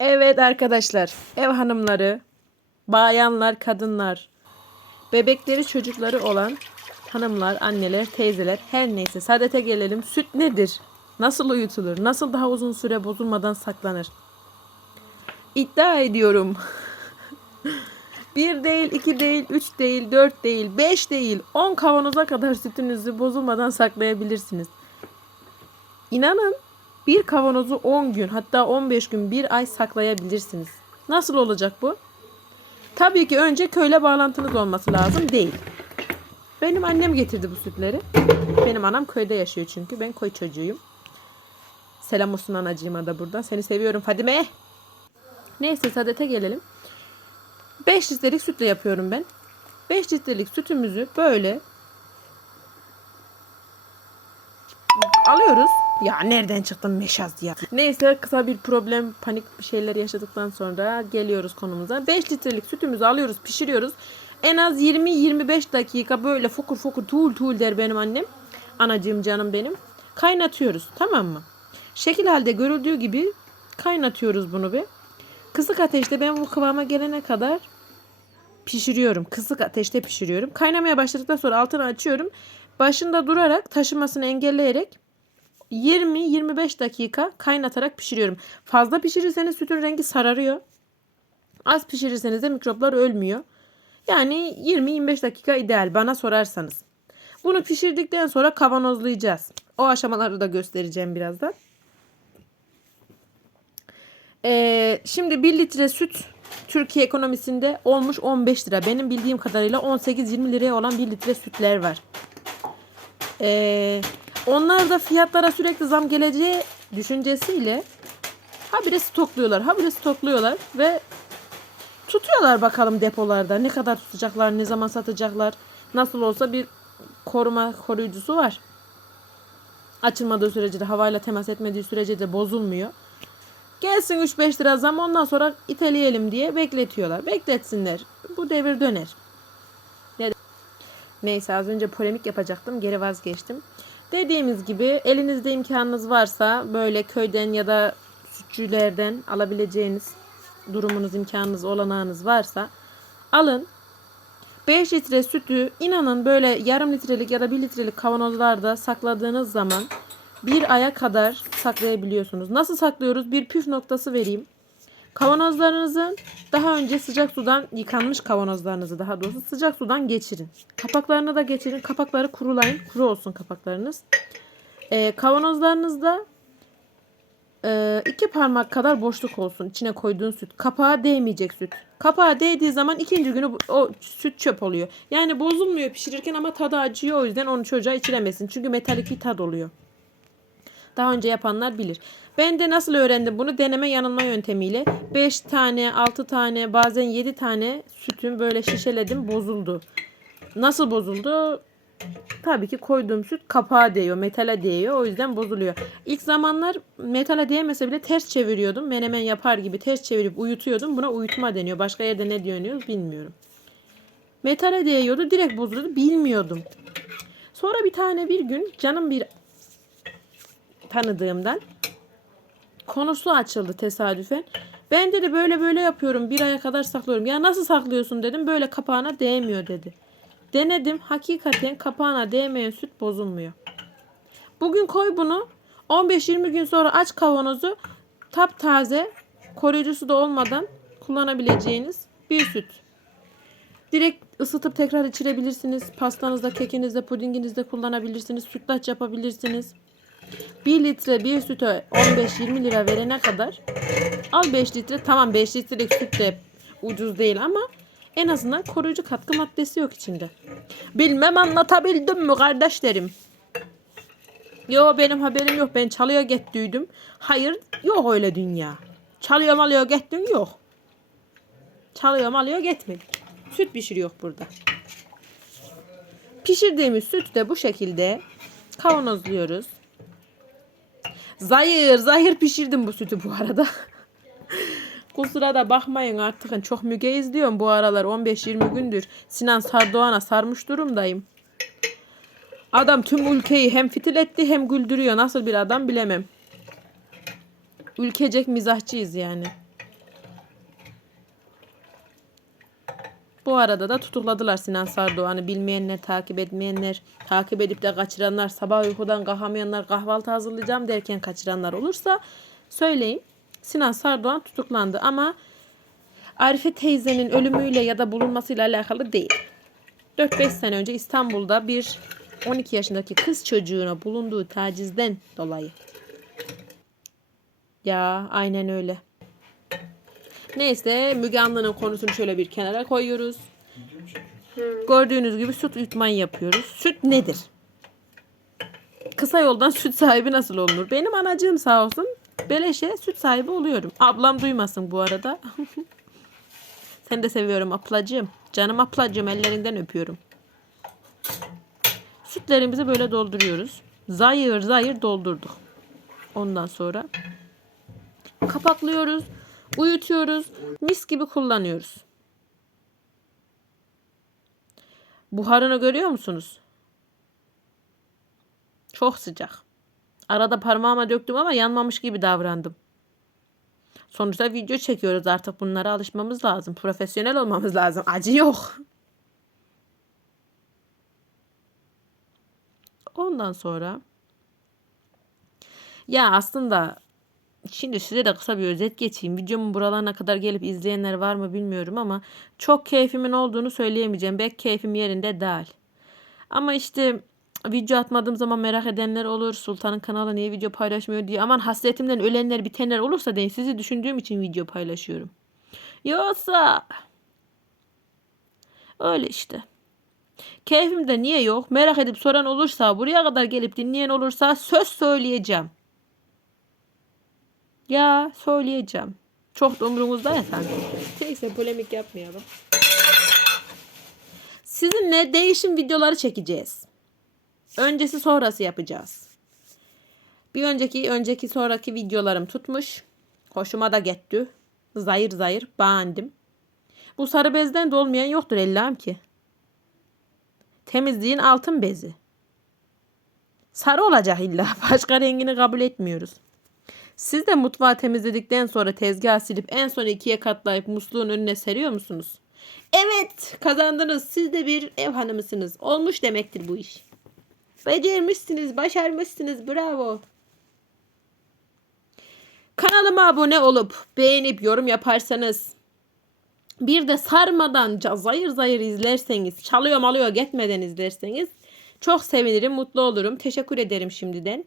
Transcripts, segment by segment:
Evet arkadaşlar, ev hanımları, bayanlar, kadınlar, bebekleri, çocukları olan hanımlar, anneler, teyzeler, her neyse saadete gelelim. Süt nedir? Nasıl uyutulur? Nasıl daha uzun süre bozulmadan saklanır? İddia ediyorum. Bir değil, iki değil, üç değil, dört değil, beş değil, on kavanoza kadar sütünüzü bozulmadan saklayabilirsiniz. İnanın bir kavanozu 10 gün hatta 15 gün bir ay saklayabilirsiniz. Nasıl olacak bu? Tabii ki önce köyle bağlantınız olması lazım değil. Benim annem getirdi bu sütleri. Benim anam köyde yaşıyor çünkü. Ben koy çocuğuyum. Selam olsun anacığıma da buradan. Seni seviyorum Fadime. Neyse sadete gelelim. 5 litrelik sütle yapıyorum ben. 5 litrelik sütümüzü böyle alıyoruz. Ya nereden çıktın meşaz ya. Neyse kısa bir problem, panik bir şeyler yaşadıktan sonra geliyoruz konumuza. 5 litrelik sütümüzü alıyoruz, pişiriyoruz. En az 20-25 dakika böyle fokur fokur tuğul tuğul der benim annem. Anacığım canım benim. Kaynatıyoruz tamam mı? Şekil halde görüldüğü gibi kaynatıyoruz bunu bir. Kısık ateşte ben bu kıvama gelene kadar pişiriyorum. Kısık ateşte pişiriyorum. Kaynamaya başladıktan sonra altını açıyorum. Başında durarak taşımasını engelleyerek 20-25 dakika kaynatarak pişiriyorum. Fazla pişirirseniz sütün rengi sararıyor. Az pişirirseniz de mikroplar ölmüyor. Yani 20-25 dakika ideal bana sorarsanız. Bunu pişirdikten sonra kavanozlayacağız. O aşamaları da göstereceğim birazdan. Ee, şimdi 1 litre süt Türkiye ekonomisinde olmuş 15 lira. Benim bildiğim kadarıyla 18-20 liraya olan 1 litre sütler var. Ee, onlar da fiyatlara sürekli zam geleceği düşüncesiyle habire stokluyorlar. Habire stokluyorlar ve tutuyorlar bakalım depolarda. Ne kadar tutacaklar, ne zaman satacaklar. Nasıl olsa bir koruma koruyucusu var. Açılmadığı sürece de havayla temas etmediği sürece de bozulmuyor. Gelsin 3-5 lira zam ondan sonra iteleyelim diye bekletiyorlar. Bekletsinler. Bu devir döner. Neyse az önce polemik yapacaktım. Geri vazgeçtim. Dediğimiz gibi elinizde imkanınız varsa böyle köyden ya da sütçülerden alabileceğiniz durumunuz, imkanınız, olanağınız varsa alın. 5 litre sütü inanın böyle yarım litrelik ya da 1 litrelik kavanozlarda sakladığınız zaman bir aya kadar saklayabiliyorsunuz. Nasıl saklıyoruz? Bir püf noktası vereyim. Kavanozlarınızın daha önce sıcak sudan yıkanmış kavanozlarınızı daha doğrusu sıcak sudan geçirin. Kapaklarını da geçirin. Kapakları kurulayın. Kuru olsun kapaklarınız. Ee, kavanozlarınızda e, iki parmak kadar boşluk olsun. içine koyduğun süt. Kapağa değmeyecek süt. Kapağa değdiği zaman ikinci günü o süt çöp oluyor. Yani bozulmuyor pişirirken ama tadı acıyor. O yüzden onu çocuğa içiremesin. Çünkü metalik bir tad oluyor. Daha önce yapanlar bilir. Ben de nasıl öğrendim bunu? Deneme yanılma yöntemiyle 5 tane, 6 tane, bazen 7 tane sütüm böyle şişeledim, bozuldu. Nasıl bozuldu? Tabii ki koyduğum süt kapağa değiyor, metale değiyor. O yüzden bozuluyor. İlk zamanlar metale değmese bile ters çeviriyordum. Menemen yapar gibi ters çevirip uyutuyordum. Buna uyutma deniyor. Başka yerde ne deniyor bilmiyorum. Metale değiyordu, direkt bozuluyordu. Bilmiyordum. Sonra bir tane bir gün canım bir tanıdığımdan konusu açıldı tesadüfen. Ben dedi böyle böyle yapıyorum. Bir aya kadar saklıyorum. Ya nasıl saklıyorsun dedim. Böyle kapağına değmiyor dedi. Denedim. Hakikaten kapağına değmeyen süt bozulmuyor. Bugün koy bunu. 15-20 gün sonra aç kavanozu. Taptaze koruyucusu da olmadan kullanabileceğiniz bir süt. Direkt ısıtıp tekrar içirebilirsiniz. Pastanızda, kekinizde, pudinginizde kullanabilirsiniz. Sütlaç yapabilirsiniz. 1 litre bir süte 15-20 lira verene kadar al 5 litre. Tamam 5 litrelik süt de ucuz değil ama en azından koruyucu katkı maddesi yok içinde. Bilmem anlatabildim mi kardeşlerim? Yo benim haberim yok. Ben çalıya gettiydim. Hayır yok öyle dünya. Çalıya malıyor gettin yok. Çalıya malıyor gitmedik. Süt pişiriyor burada. Pişirdiğimiz sütü de bu şekilde kavanozluyoruz. Zayır zayır pişirdim bu sütü bu arada. Kusura da bakmayın artık çok müge izliyorum bu aralar 15-20 gündür. Sinan Sardoğan'a sarmış durumdayım. Adam tüm ülkeyi hem fitil etti hem güldürüyor. Nasıl bir adam bilemem. Ülkecek mizahçıyız yani. Bu arada da tutukladılar Sinan Sardoğan'ı. Bilmeyenler, takip etmeyenler, takip edip de kaçıranlar, sabah uykudan kalkamayanlar, kahvaltı hazırlayacağım derken kaçıranlar olursa söyleyin. Sinan Sardoğan tutuklandı ama Arife teyzenin ölümüyle ya da bulunmasıyla alakalı değil. 4-5 sene önce İstanbul'da bir 12 yaşındaki kız çocuğuna bulunduğu tacizden dolayı. Ya aynen öyle. Neyse Müge Anlı'nın konusunu şöyle bir kenara koyuyoruz. Gördüğünüz gibi süt yutmayı yapıyoruz. Süt nedir? Kısa yoldan süt sahibi nasıl olunur? Benim anacığım sağ olsun beleşe süt sahibi oluyorum. Ablam duymasın bu arada. Seni de seviyorum ablacığım. Canım ablacığım ellerinden öpüyorum. Sütlerimizi böyle dolduruyoruz. Zayır zayır doldurduk. Ondan sonra kapaklıyoruz. Uyutuyoruz. Mis gibi kullanıyoruz. Buharını görüyor musunuz? Çok sıcak. Arada parmağıma döktüm ama yanmamış gibi davrandım. Sonuçta video çekiyoruz artık bunlara alışmamız lazım. Profesyonel olmamız lazım. Acı yok. Ondan sonra ya aslında şimdi size de kısa bir özet geçeyim. Videomun buralarına kadar gelip izleyenler var mı bilmiyorum ama çok keyfimin olduğunu söyleyemeyeceğim. Belki keyfim yerinde değil. Ama işte video atmadığım zaman merak edenler olur. Sultan'ın kanalı niye video paylaşmıyor diye. Aman hasretimden ölenler bitenler olursa deyin. Sizi düşündüğüm için video paylaşıyorum. Yoksa öyle işte. Keyfimde niye yok? Merak edip soran olursa, buraya kadar gelip dinleyen olursa söz söyleyeceğim. Ya söyleyeceğim. Çok da umurumuzda ya sanki. Neyse polemik yapmayalım. Sizinle değişim videoları çekeceğiz. Öncesi sonrası yapacağız. Bir önceki önceki sonraki videolarım tutmuş. Hoşuma da gitti. Zayır zayır beğendim. Bu sarı bezden de olmayan yoktur ellam ki. Temizliğin altın bezi. Sarı olacak illa. Başka rengini kabul etmiyoruz. Siz de mutfağı temizledikten sonra tezgah silip en son ikiye katlayıp musluğun önüne seriyor musunuz? Evet kazandınız. Siz de bir ev hanımısınız. Olmuş demektir bu iş. Becermişsiniz, başarmışsınız. Bravo. Kanalıma abone olup beğenip yorum yaparsanız bir de sarmadan zayır zayır izlerseniz, çalıyor malıyor gitmeden izlerseniz çok sevinirim, mutlu olurum. Teşekkür ederim şimdiden.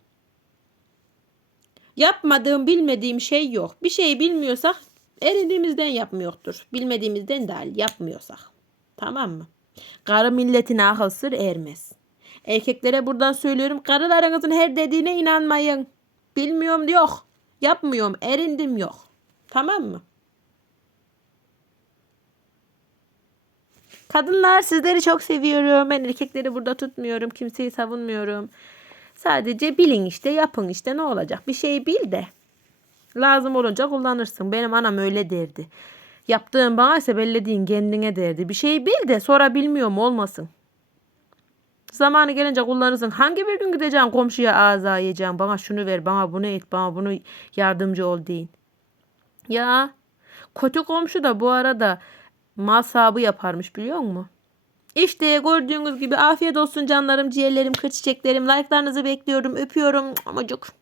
Yapmadığım, bilmediğim şey yok. Bir şeyi bilmiyorsak erindiğimizden yapmıyordur. Bilmediğimizden değil, yapmıyorsak. Tamam mı? Karı milletine akıl sır ermez. Erkeklere buradan söylüyorum. Karılarınızın her dediğine inanmayın. Bilmiyorum yok. Yapmıyorum, erindim yok. Tamam mı? Kadınlar sizleri çok seviyorum. Ben erkekleri burada tutmuyorum. Kimseyi savunmuyorum. Sadece bilin işte yapın işte ne olacak. Bir şey bil de. Lazım olunca kullanırsın. Benim anam öyle derdi. Yaptığın bana ise bellediğin kendine derdi. Bir şey bil de sonra bilmiyorum olmasın. Zamanı gelince kullanırsın. Hangi bir gün gideceksin komşuya ağza yiyeceksin. Bana şunu ver, bana bunu et, bana bunu yardımcı ol deyin. Ya kötü komşu da bu arada mal sahibi yaparmış biliyor musun? İşte gördüğünüz gibi afiyet olsun canlarım, ciğerlerim, kır çiçeklerim. Like'larınızı bekliyorum. Öpüyorum. Amacık.